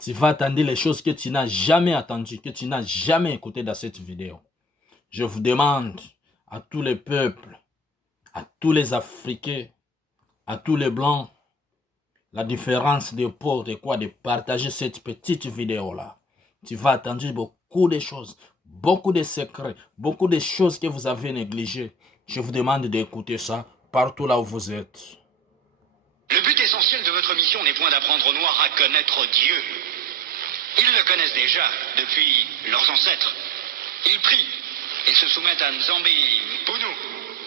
Tu vas attendre les choses que tu n'as jamais attendues, que tu n'as jamais écoutées dans cette vidéo. Je vous demande à tous les peuples, à tous les Africains, à tous les Blancs, la différence de peau, de quoi, de partager cette petite vidéo-là. Tu vas attendre beaucoup de choses, beaucoup de secrets, beaucoup de choses que vous avez négligées. Je vous demande d'écouter ça partout là où vous êtes. Le but essentiel de votre mission n'est point d'apprendre aux Noirs à connaître Dieu. Ils le connaissent déjà depuis leurs ancêtres. Ils prient et se soumettent à Nzambi Mpunu,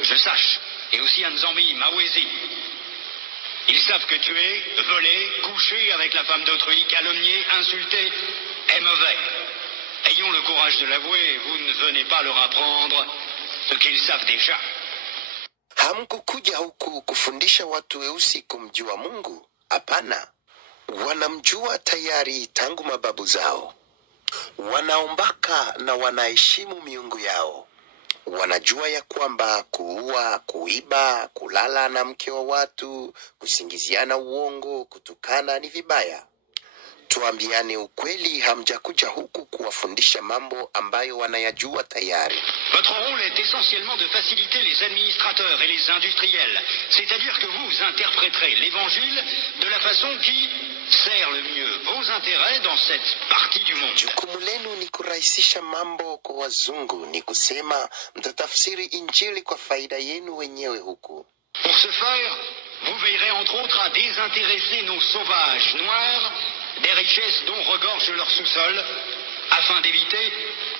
je sache, et aussi à Nzambi Mawezi. Ils savent que tuer, voler, coucher avec la femme d'autrui, calomnier, insulter est mauvais. Ayons le courage de l'avouer, vous ne venez pas leur apprendre ce qu'ils savent déjà. Hamkukuja huku kufundisha watu weusi kumjua Mungu? Hapana. Wanamjua tayari tangu mababu zao. Wanaombaka na wanaheshimu miungu yao. Wanajua ya kwamba kuua, kuiba, kulala na mke wa watu, kusingiziana uongo, kutukana ni vibaya. Tuambiane ukweli, hamjakuja huku kuwafundisha mambo ambayo wanayajua tayari. Votre rôle est essentiellement de faciliter les administrateurs et les industriels, c'est-à-dire que vous interpréterez l'évangile de la façon qui sert le mieux vos intérêts dans cette partie du monde. Jukumu lenu ni kurahisisha mambo kwa wazungu, ni kusema mtatafsiri injili kwa faida yenu wenyewe huku. Pour ce faire, vous veillerez entre autres à désintéresser nos sauvages noirs des richesses dont regorge leur sous-sol, afin d'éviter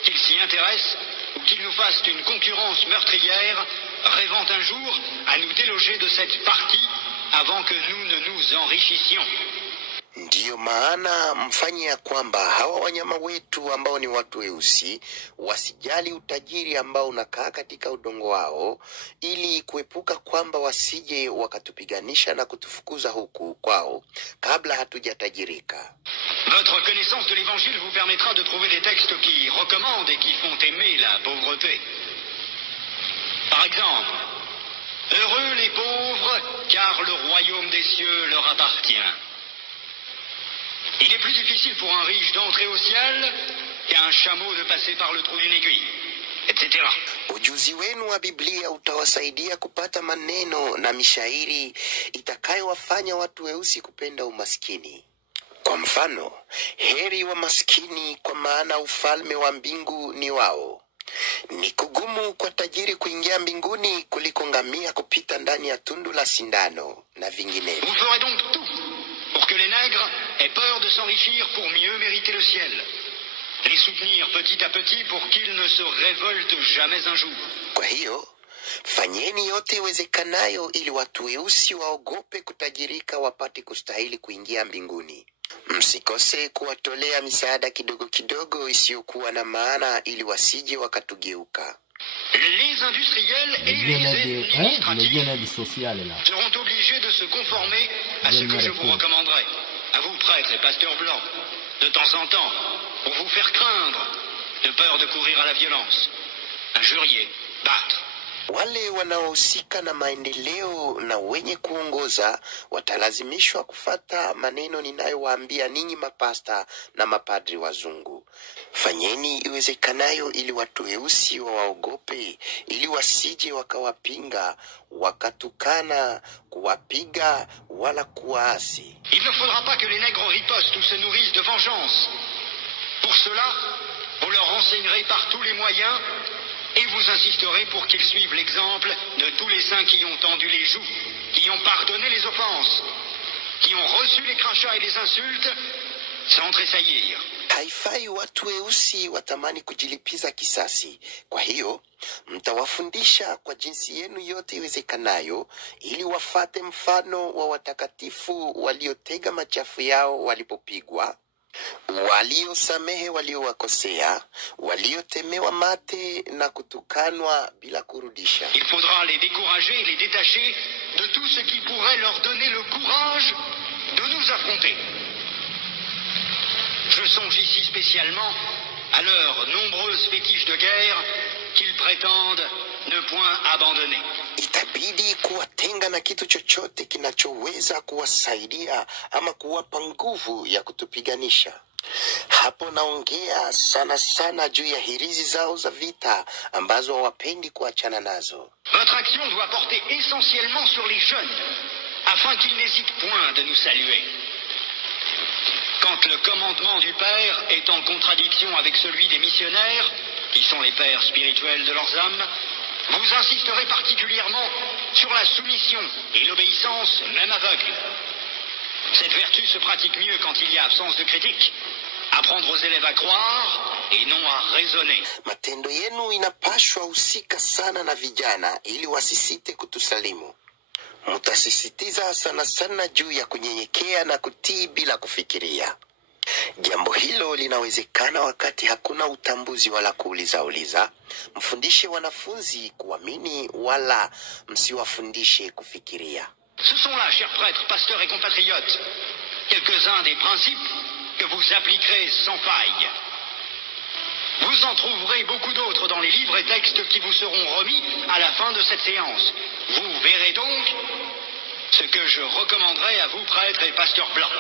qu'ils s'y intéressent ou qu'ils nous fassent une concurrence meurtrière, rêvant un jour à nous déloger de cette partie avant que nous ne nous enrichissions. Ndiyo maana mfanye ya kwamba hawa wanyama wetu ambao ni watu weusi wasijali utajiri ambao unakaa katika udongo wao, ili kuepuka kwamba wasije wakatupiganisha na kutufukuza huku kwao kabla hatujatajirika. Votre connaissance de l'évangile vous permettra de trouver des textes qui recommandent et qui font aimer la pauvreté. Par exemple, heureux les pauvres, car le royaume des cieux leur appartient. Il est plus difficile pour un riche d'entrer au ciel qu'à un chameau de passer par le trou d'une aiguille, etc. Ujuzi wenu wa Biblia utawasaidia kupata maneno na mishairi itakayowafanya watu weusi kupenda umaskini. Kwa mfano, heri wa maskini kwa maana ufalme wa mbingu ni wao. Ni kugumu kwa tajiri kuingia mbinguni kuliko ngamia kupita ndani ya tundu la sindano na vinginevyo. Vous ferez donc tout pour que les nègres aient peur de s'enrichir pour mieux mériter le ciel. Les soutenir petit à petit pour qu'ils ne se révoltent jamais un jour. Kwa hiyo, fanyeni yote iwezekanayo ili watu weusi waogope kutajirika wapate kustahili kuingia mbinguni. Msikose kuwatolea misaada kidogo kidogo isiyokuwa na maana ili wasije wakatugeuka. Les industriels et les administratifs seront obligés de se conformer à ce que je vous recommanderai, à vous prêtres et pasteurs blancs, de temps en temps, pour vous faire craindre, de peur de courir à la violence, injurier, battre. Wale wanaohusika na maendeleo na wenye kuongoza watalazimishwa kufata maneno ninayowaambia ninyi mapasta na mapadri wazungu. Fanyeni iwezekanayo ili watu weusi waogope, ili wasije wakawapinga, wakatukana, kuwapiga wala kuwaasi. Il ne faudra pas que les nègres ripostent ou se nourrissent de vengeance. Pour cela, vous leur renseignerez par tous les moyens et vous insisterez pour qu'ils suivent l'exemple de tous les saints qui ont tendu les joues, qui ont pardonné les offenses, qui ont reçu les crachats et les insultes sans tressaillir. Haifai watu weusi watamani kujilipiza kisasi. Kwa hiyo, mtawafundisha kwa jinsi yenu yote iwezekanayo ili wafate mfano wa watakatifu waliotega machafu yao walipopigwa, waliosamehe waliowakosea, waliotemewa mate na kutukanwa bila kurudisha. Il faudra les décourager et les détacher de tout ce qui pourrait leur donner le courage de nous affronter. Je songe ici spécialement à leurs nombreuses fétiches de guerre qu'ils prétendent ne point abandonner. Itabidi kuwatenga na kitu chochote kinachoweza kuwasaidia ama kuwapa nguvu ya kutupiganisha. Hapo naongea sana sana juu ya hirizi zao za vita ambazo hawapendi kuachana nazo. Votre action doit porter essentiellement sur les jeunes, afin qu'ils n'hésitent point de nous saluer. Quand le commandement du Père est en contradiction avec celui des missionnaires, qui sont les pères spirituels de leurs âmes, vous insisterez particulièrement sur la soumission et l'obéissance, même aveugle. Cette vertu se pratique mieux quand il y a absence de critique. Apprendre aux élèves à croire et non à raisonner. Matendo yenu inapashwa husika sana na vijana ili wasisite kutusalimu. Mutasisitiza sana sana juu ya kunyenyekea na kutii bila kufikiria. Jambo hilo linawezekana wakati hakuna utambuzi wala kuuliza. Mfundishe wanafunzi kuamini wala msiwafundishe kufikiria. Ce sont là, chers prêtres, pasteurs et compatriotes, quelques-uns des principes que vous appliquerez sans faille. Vous en trouverez beaucoup d'autres dans les livres et textes qui vous seront remis à la fin de cette séance. Vous verrez donc ce que je recommanderai à vous, prêtres et pasteurs blancs.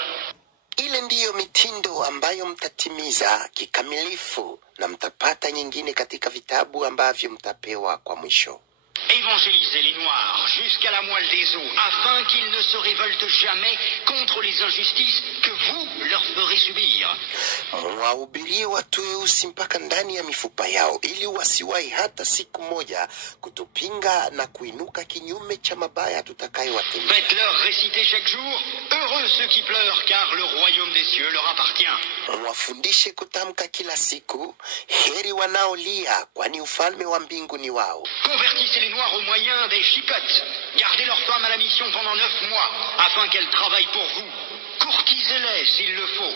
Ile ndiyo mitindo ambayo mtatimiza kikamilifu na mtapata nyingine katika vitabu ambavyo mtapewa kwa mwisho. Évangélisez les Noirs jusqu'à la moelle des os, afin qu'ils ne se révoltent jamais contre les injustices que vous leur ferez subir. Mwahubirie watu weusi mpaka ndani ya mifupa yao, ili wasiwahi hata siku moja kutupinga na kuinuka kinyume cha mabaya tutakayowatendea. Faites-leur réciter chaque jour, heureux ceux qui pleurent, car le royaume des cieux leur appartient. Mwafundishe kutamka kila siku, heri wanaolia, kwani ufalme wa mbingu ni wao. Convertissez les Noirs au moyen des chicottes. Gardez leurs femmes à la mission pendant 9 mois, afin qu'elles travaillent pour vous. Courtisez-les s'il le faut.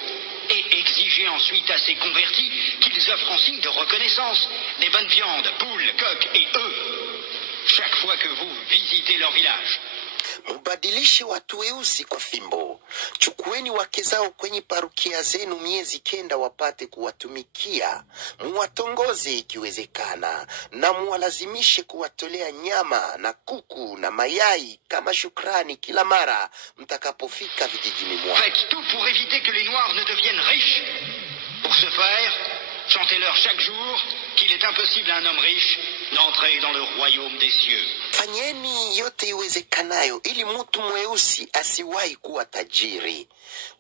Et exigez ensuite à ces convertis qu'ils offrent en signe de reconnaissance des bonnes viandes, poules, coqs et œufs, chaque fois que vous visitez leur village. Mubadilishe watu weusi kwa fimbo. Chukueni wake zao kwenye parukia zenu miezi 9 wapate kuwatumikia. Muwatongoze ikiwezekana, na muwalazimishe kuwatolea nyama na kuku na mayai kama shukrani kila mara mtakapofika vijijini mwao. Faites tout pour éviter que les Noirs ne deviennent riches. Pour ce faire, chantez-leur chaque jour qu'il est impossible à un homme riche d'entrer dans le royaume des cieux. Fanyeni yote iwezekanayo ili mtu mweusi asiwahi kuwa tajiri.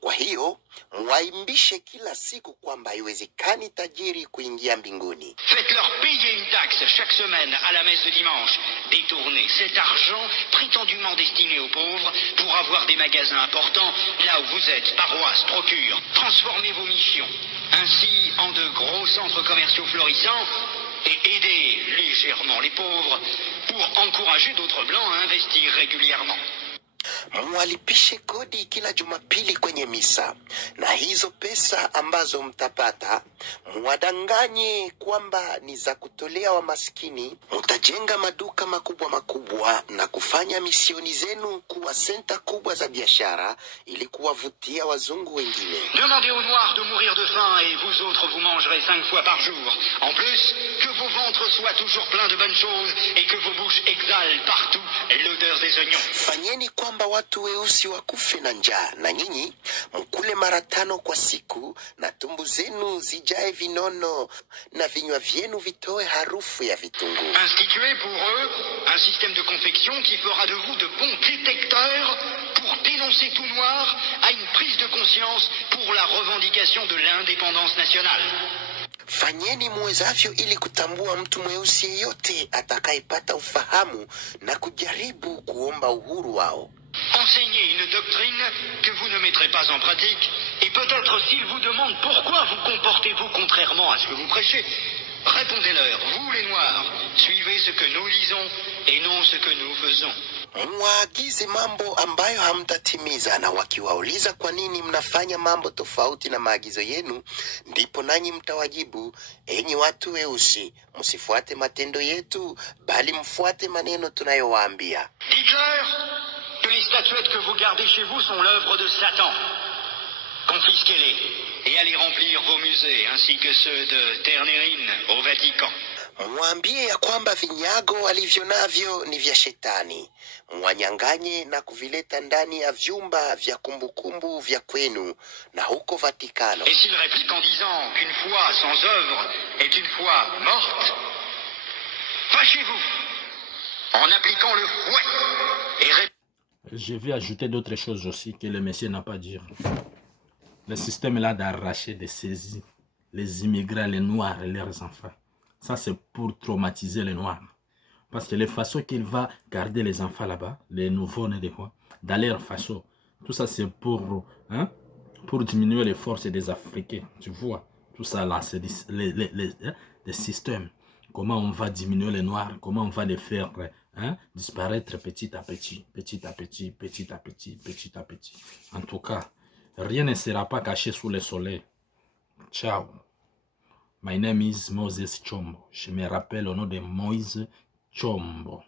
Kwa hiyo, mwaimbishe kila siku kwamba haiwezekani tajiri kuingia mbinguni. Faites-leur payer une taxe chaque semaine à la messe de dimanche. Détournez cet argent prétendument destiné aux pauvres pour avoir des magasins importants là où vous êtes, paroisses, procures. Transformez vos missions ainsi en de gros centres commerciaux florissants et aidez légèrement les pauvres pour encourager d'autres blancs à investir régulièrement. Mwalipishe kodi kila Jumapili kwenye misa, na hizo pesa ambazo mtapata mwadanganye kwamba ni za kutolea wa maskini. Mtajenga maduka makubwa na kufanya misioni zenu kuwa senta kubwa za biashara ili kuwavutia wazungu wengine. Demandez aux Noirs de mourir de faim et vous autres vous mangerez 5 fois par jour. En plus, que vos ventres soient toujours pleins de bonnes choses et que vos bouches exhalent partout l'odeur des oignons. Fanyeni kwamba watu weusi wakufe na njaa, na nyinyi mkule mara 5 kwa siku, na tumbu zenu zijae vinono na vinywa vyenu vitoe harufu ya vitunguu. Instituez pour eux un système de confection qui fera de vous de bons détecteurs pour dénoncer tout noir à une prise de conscience pour la revendication de l'indépendance nationale. Fanyeni muwezavyo ili kutambua mtu mweusi yeyote atakayepata ufahamu na kujaribu kuomba uhuru wao. Enseignez une doctrine que vous ne mettrez pas en pratique, et peut-être s'ils vous demandent pourquoi vous comportez-vous contrairement à ce que vous prêchez, répondez-leur, vous les Noirs, suivez ce que nous lisons et non ce que nous faisons. Mwaagize mambo ambayo hamtatimiza, na wakiwauliza kwa nini mnafanya mambo tofauti na maagizo yenu, ndipo nanyi mtawajibu, enyi watu weusi, msifuate matendo yetu, bali mfuate maneno tunayowaambia. Dites-leur que les statuettes que vous gardez chez vous sont l'œuvre de Satan. Confisquez-les et allez remplir vos musées ainsi que ceux de Ternérine au Vatican. Mwambie ya kwamba vinyago alivyo navyo ni vya shetani, mwanyanganye na kuvileta ndani ya vyumba vya kumbukumbu vya kwenu na huko Vatikano. Et s'il réplique en disant qu'une foi sans œuvre est une foi morte, fâchez-vous en appliquant le fouet et Je vais ajouter d'autres choses aussi que le monsieur n'a pas dit. Le système là d'arracher, de saisir les immigrants, les noirs et leurs enfants. Ça, c'est pour traumatiser les noirs. Parce que les façons qu'il va garder les enfants là-bas, les nouveaux-nés des fois, dans leur façon, tout ça, c'est pour diminuer les forces des Africains. Tu vois, tout ça là, c'est les systèmes. Comment on va diminuer les noirs, comment on va les faire disparaître petit à petit, petit à petit, petit à petit, petit à petit. En tout cas, rien ne sera pas caché sous le soleil. Ciao. My name is Moses Chombo. Je me rappelle au nom de Moïse Chombo.